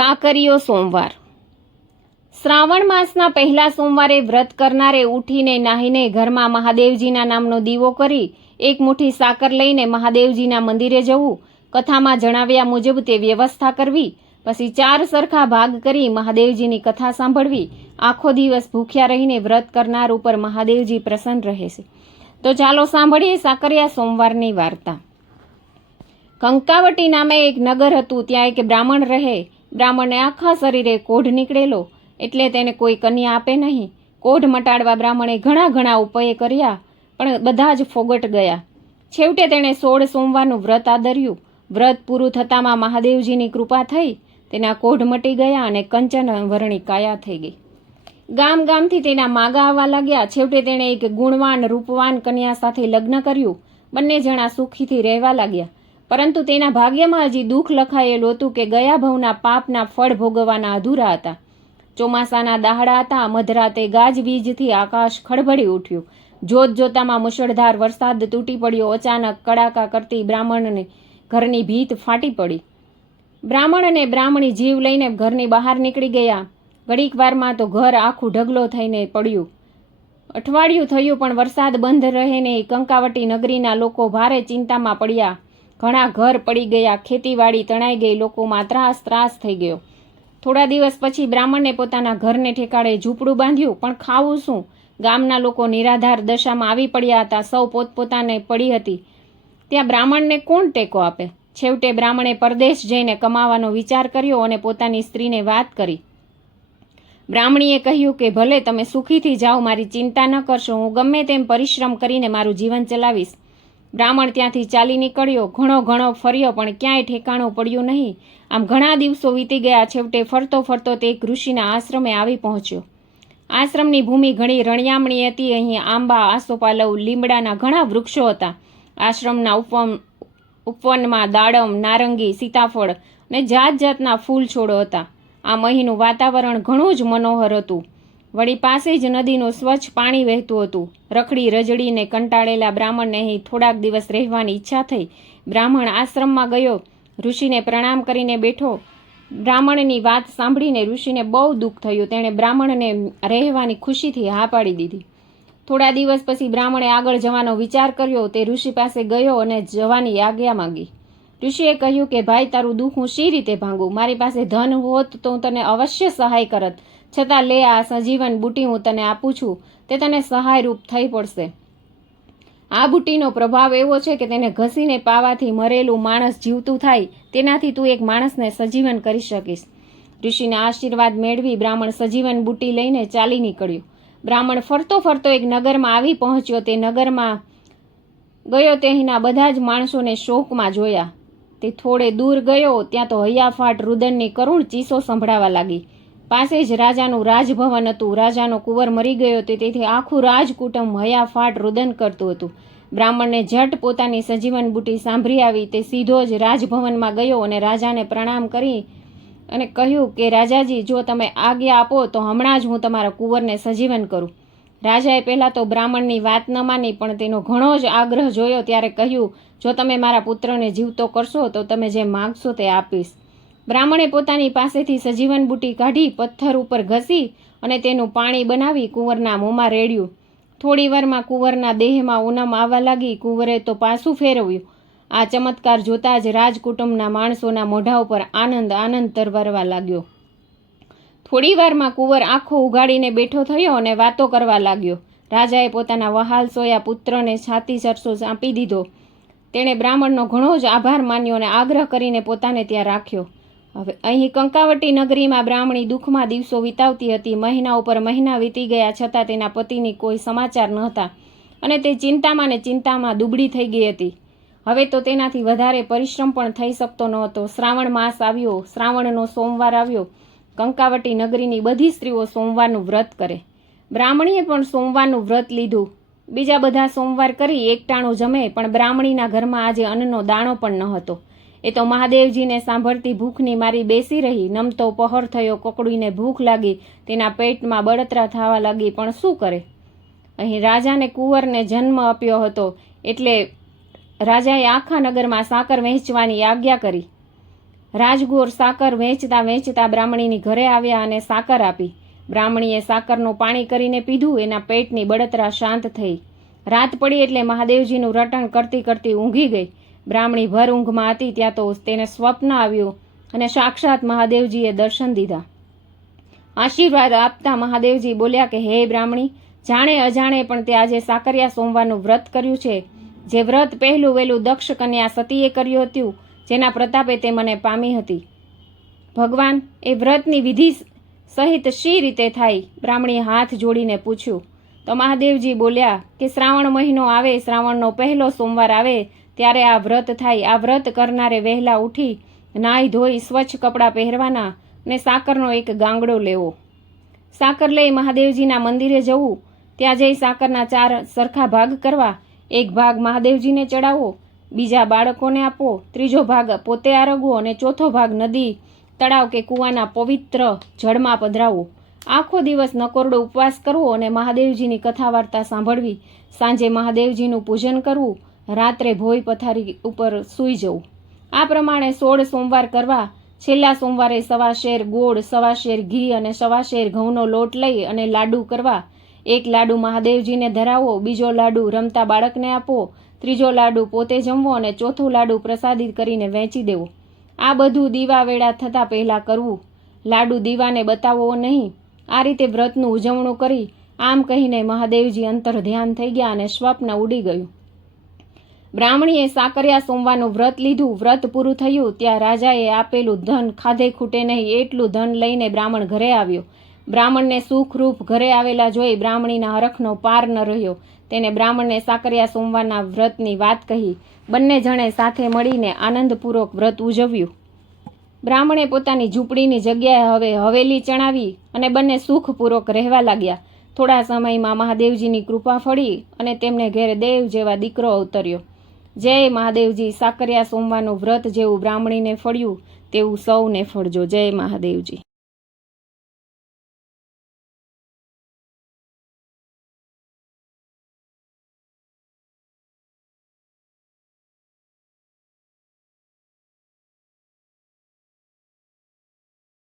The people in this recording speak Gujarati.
સાકરીયો સોમવાર? શ્રાવણ માસના પહેલા સોમવારે વ્રત કરનારે ઉઠીને નાહીને ઘરમાં મહાદેવજીના નામનો દીવો કરી એક મુઠ્ઠી સાકર લઈને મહાદેવજીના મંદિરે જવું. કથામાં જણાવ્યા મુજબ તે વ્યવસ્થા કરવી. પછી ચાર સરખા ભાગ કરી મહાદેવજીની કથા સાંભળવી. આખો દિવસ ભૂખ્યા રહીને વ્રત કરનાર ઉપર મહાદેવજી પ્રસન્ન રહે છે. તો ચાલો સાંભળીએ સાકરિયા સોમવારની વાર્તા. કંકાવટી નામે એક નગર હતું, ત્યાં એક બ્રાહ્મણ રહે. બ્રાહ્મણને આખા શરીરે કોઢ નીકળેલો, એટલે તેને કોઈ કન્યા આપે નહીં. કોઢ મટાડવા બ્રાહ્મણે ઘણા ઘણા ઉપાય કર્યા, પણ બધા જ ફોગટ ગયા. છેવટે તેણે સોળ સોમવારનું વ્રત આદર્યું. વ્રત પૂરું થતામાં મહાદેવજીની કૃપા થઈ, તેના કોઢ મટી ગયા અને કંચન વરણી કાયા થઈ ગઈ. ગામ ગામથી તેના માગા આવવા લાગ્યા. છેવટે તેણે એક ગુણવાન રૂપવાન કન્યા સાથે લગ્ન કર્યું. બંને જણા સુખીથી રહેવા લાગ્યા. પરંતુ તેના ભાગ્યમાં હજી દુઃખ લખાયેલું હતું કે ગયા ભવના પાપના ફળ ભોગવવાના અધૂરા હતા. ચોમાસાના દહાડા હતા, મધરાતે ગાજવીજથી આકાશ ખળભળી ઉઠ્યું. જોત જોતામાં મુશળધાર વરસાદ તૂટી પડ્યો, અચાનક કડાકા કરતી બ્રાહ્મણને ઘરની ભીત ફાટી પડી. બ્રાહ્મણ અને બ્રાહ્મણી જીવ લઈને ઘરની બહાર નીકળી ગયા. ઘડીક વારમાં તો ઘર આખું ઢગલો થઈને પડ્યું. અઠવાડિયું થયું પણ વરસાદ બંધ રહે ને કંકાવટી નગરીના લોકો ભારે ચિંતામાં પડ્યા. ઘણા ઘર પડી ગયા, ખેતીવાડી તણાઈ ગઈ લોકોમાં ત્રાસ ત્રાસ થઈ ગયો. થોડા દિવસ પછી બ્રાહ્મણને પોતાના ઘરને ઠેકાળે ઝૂંપડું બાંધ્યું, પણ ખાવું શું? ગામના લોકો નિરાધાર દશામાં આવી પડ્યા હતા, સૌ પોતપોતાને પડી હતી. ત્યાં બ્રાહ્મણને કોણ ટેકો આપે? છેવટે બ્રાહ્મણે પરદેશ જઈને કમાવાનો વિચાર કર્યો અને પોતાની સ્ત્રીને વાત કરી. બ્રાહ્મણીએ કહ્યું કે, ભલે તમે સુખીથી જાઓ, મારી ચિંતા ન કરશો, હું ગમે તેમ પરિશ્રમ કરીને મારું જીવન ચલાવીશ. બ્રાહ્મણ ત્યાંથી ચાલી નીકળ્યો, ઘણો ઘણો ફર્યો, પણ ક્યાંય ઠેકાણું પડ્યું નહીં. આમ ઘણા દિવસો વીતી ગયા, છેવટે ફરતો ફરતો તે એક ઋષિના આશ્રમે આવી પહોંચ્યો. આશ્રમની ભૂમિ ઘણી રણિયામણી હતી, અહીં આંબા, આસોપાલવ, લીમડાના ઘણા વૃક્ષો હતા. આશ્રમના ઉપવન, ઉપવનમાં દાડમ, નારંગી, સીતાફળ અને જાત જાતના ફૂલ છોડો હતા. આમ અહીંનું વાતાવરણ ઘણું જ મનોહર હતું. વળી પાસે જ નદીનું સ્વચ્છ પાણી વહેતું હતું. રખડી રજડીને કંટાળેલા બ્રાહ્મણને અહીં થોડાક દિવસ રહેવાની ઈચ્છા થઈ. બ્રાહ્મણ આશ્રમમાં ગયો. ઋષિને પ્રણામ કરીને બેઠો. બ્રાહ્મણની વાત સાંભળીને ઋષિને બહુ દુઃખ થયું. તેણે બ્રાહ્મણને રહેવાની ખુશીથી હા પાડી દીધી. થોડા દિવસ પછી બ્રાહ્મણે આગળ જવાનો વિચાર કર્યો. તે ઋષિ પાસે ગયો અને જવાની આજ્ઞા માંગી. ઋષિએ કહ્યું કે, ભાઈ, તારું દુઃખ હું શી રીતે ભાંગું? મારી પાસે ધન હોત તો હું તને અવશ્ય સહાય કરત. છતાં લે આ સજીવન બુટી હું તને આપું છું, તે તને સહાયરૂપ થઈ પડશે. આ બુટીનો પ્રભાવ એવો છે કે તેને ઘસીને પાવાથી મરેલું માણસ જીવતું થાય, તેનાથી તું એક માણસને સજીવન કરી શકીશ. ઋષિના આશીર્વાદ મેળવી બ્રાહ્મણ સજીવન બુટી લઈને ચાલી નીકળ્યો. બ્રાહ્મણ ફરતો ફરતો એક નગરમાં આવી પહોંચ્યો, તે નગરમાં ગયો તેના બધા જ માણસોને શોકમાં જોયા. તે થોડે દૂર ગયો, ત્યાં તો હૈયાફાટ રુદનની કરુણ ચીસો સંભળાવા લાગી. પાસે જ રાજાનું રાજભવન હતું. રાજાનો કુંવર મરી ગયો હતો તેથી આખું રાજકુટુંબ હયાફાટ રુદન કરતું હતું. બ્રાહ્મણને ઝટ પોતાની સજીવન બુટી સાંભળી આવી. તે સીધો જ રાજભવનમાં ગયો અને રાજાને પ્રણામ કરી અને કહ્યું કે, રાજાજી, જો તમે આજ્ઞા આપો, તો હમણાં જ હું તમારા કુંવરને સજીવન કરું. રાજાએ પહેલાં તો બ્રાહ્મણની વાત ન માની, પણ તેનો ઘણો જ આગ્રહ જોયો ત્યારે કહ્યું, જો તમે મારા પુત્રને જીવતો કરશો, તો તમે જે માગશો તે આપીશ. બ્રાહ્મણે પોતાની પાસેથી સજીવન બુટી કાઢી પથ્થર ઉપર ઘસી અને તેનું પાણી બનાવી કુંવરના મોંમાં રેડ્યું. થોડીવારમાં કુંવરના દેહમાં ઉનમ આવવા લાગી. કુંવરે તો પાસું ફેરવ્યું. આ ચમત્કાર જોતા જ રાજકુટુંબના માણસોના મોઢા ઉપર આનંદ આનંદ તરવરવા લાગ્યો. થોડી વારમાં કુંવર આંખો ઉગાડીને બેઠો થયો અને વાતો કરવા લાગ્યો. રાજાએ પોતાના વહાલ સોયા પુત્રને છાતી સરસો સાંપી દીધો. તેણે બ્રાહ્મણનો ઘણો જ આભાર માન્યો અને આગ્રહ કરીને પોતાને ત્યાં રાખ્યો. હવે અહીં કંકાવટી નગરીમાં બ્રાહ્મણી દુઃખમાં દિવસો વિતાવતી હતી. મહિના ઉપર મહિના વીતી ગયા છતાં તેના પતિની કોઈ સમાચાર નહોતા અને તે ચિંતામાં ને ચિંતામાં દુબળી થઈ ગઈ હતી. હવે તો તેનાથી વધારે પરિશ્રમ પણ થઈ શકતો ન હતો શ્રાવણ માસ આવ્યો. શ્રાવણનો સોમવાર આવ્યો. કંકાવટી નગરીની બધી સ્ત્રીઓ સોમવારનું વ્રત કરે. બ્રાહ્મણીએ પણ સોમવારનું વ્રત લીધું. બીજા બધા સોમવાર કરી એકટાણું જમે, પણ બ્રાહ્મણીના ઘરમાં આજે અન્નનો દાણો પણ ન હતો એ તો મહાદેવજીને સાંભળતી ભૂખની મારી બેસી રહી. નમતો પહોર થયો કકડીને ભૂખ લાગી. તેના પેટમાં બળતરા થવા લાગી. પણ શું કરે? અહીં રાજાને કુંવરને જન્મ આપ્યો હતો. એટલે રાજાએ આખા નગરમાં સાકર વહેંચવાની આજ્ઞા કરી. રાજગોર સાકર વહેંચતા વહેંચતા બ્રાહ્મણીની ઘરે આવ્યા અને સાકર આપી. બ્રાહ્મણીએ સાકરનું પાણી કરીને પીધું. એના પેટની બળતરા શાંત થઈ. રાત પડી એટલે મહાદેવજીનું રટણ કરતી કરતી ઊંઘી ગઈ. બ્રાહ્મણી ભર ઊંઘમાં હતી ત્યાં તો તેને સ્વપ્ન આવ્યું અને સાક્ષાત મહાદેવજીએ દર્શન દીધા. આશીર્વાદ આપતા મહાદેવજી બોલ્યા કે, હે બ્રાહ્મણી, જાણે અજાણે પણ તે આજે સાકરિયા સોમવારનું વ્રત કર્યું છે. જે વ્રત પહેલું વહેલું દક્ષ કન્યા સતીએ કર્યું હતું, જેના પ્રતાપે તે મને પામી હતી. ભગવાન, એ વ્રતની વિધિ સહિત શી રીતે થાય? બ્રાહ્મણીએ હાથ જોડીને પૂછ્યું. તો મહાદેવજી બોલ્યા કે, શ્રાવણ મહિનો આવે, શ્રાવણનો પહેલો સોમવાર આવે ત્યારે આ વ્રત થાય. આ વ્રત કરનારે વહેલા ઉઠી નાહી ધોઈ સ્વચ્છ કપડાં પહેરવાના ને સાકરનો એક ગાંગડો લેવો. સાકર લઈ મહાદેવજીના મંદિરે જવું. ત્યાં જઈ સાકરના ચાર સરખા ભાગ કરવા. એક ભાગ મહાદેવજીને ચડાવો, બીજા બાળકોને આપો, ત્રીજો ભાગ પોતે આરગવો અને ચોથો ભાગ નદી, તળાવ કે કૂવાના પવિત્ર જળમાં પધરાવો. આખો દિવસ નકોરડો ઉપવાસ કરવો અને મહાદેવજીની કથા વાર્તા સાંભળવી. સાંજે મહાદેવજીનું પૂજન કરવું. રાત્રે ભોય પથારી ઉપર સૂઈ જવું. આ પ્રમાણે સોળ સોમવાર કરવા, છેલ્લા સોમવારે સવા શેર ગોળ સવા શેર ઘી અને સવા શેર ઘઉંનો લોટ લઈ અને લાડુ કરવા. એક લાડુ મહાદેવજીને ધરાવો, બીજો લાડુ રમતા બાળકને આપો, ત્રીજો લાડુ પોતે જમવો અને ચોથું લાડુ પ્રસાદિત કરીને વહેંચી દેવો. આ બધું દીવા વેળા થતાં પહેલાં કરવું. લાડુ દીવાને બતાવવો નહીં. આ રીતે વ્રતનું ઉજવણું કરી, આમ કહીને મહાદેવજી અંતર ધ્યાન થઈ ગયા અને સ્વપ્ન ઉડી ગયું. બ્રાહ્મણીએ સાકરિયા સોમવારનું વ્રત લીધું. વ્રત પૂરું થયું ત્યાં રાજાએ આપેલું ધન ખાધે ખૂટે નહીં એટલું ધન લઈને બ્રાહ્મણ ઘરે આવ્યો. બ્રાહ્મણને સુખરૂપ ઘરે આવેલા જોઈ બ્રાહ્મણીના હરખનો પાર ન રહ્યો. તેને બ્રાહ્મણને સાકરિયા સોમવારના વ્રતની વાત કહી. બંને જણે સાથે મળીને આનંદપૂર્વક વ્રત ઉજવ્યું. બ્રાહ્મણે પોતાની ઝૂંપડીની જગ્યાએ હવે હવેલી ચણાવી અને બંને સુખપૂર્વક રહેવા લાગ્યા. થોડા સમયમાં મહાદેવજીની કૃપા ફળી અને તેમને ઘેર દેવ જેવા દીકરો અવતર્યો. જય મહાદેવજી સાકરિયા સોમવારનું વ્રત જેવું બ્રાહ્મણીને ફળ્યું તેવું સૌને ફળજો. જય મહાદેવજી.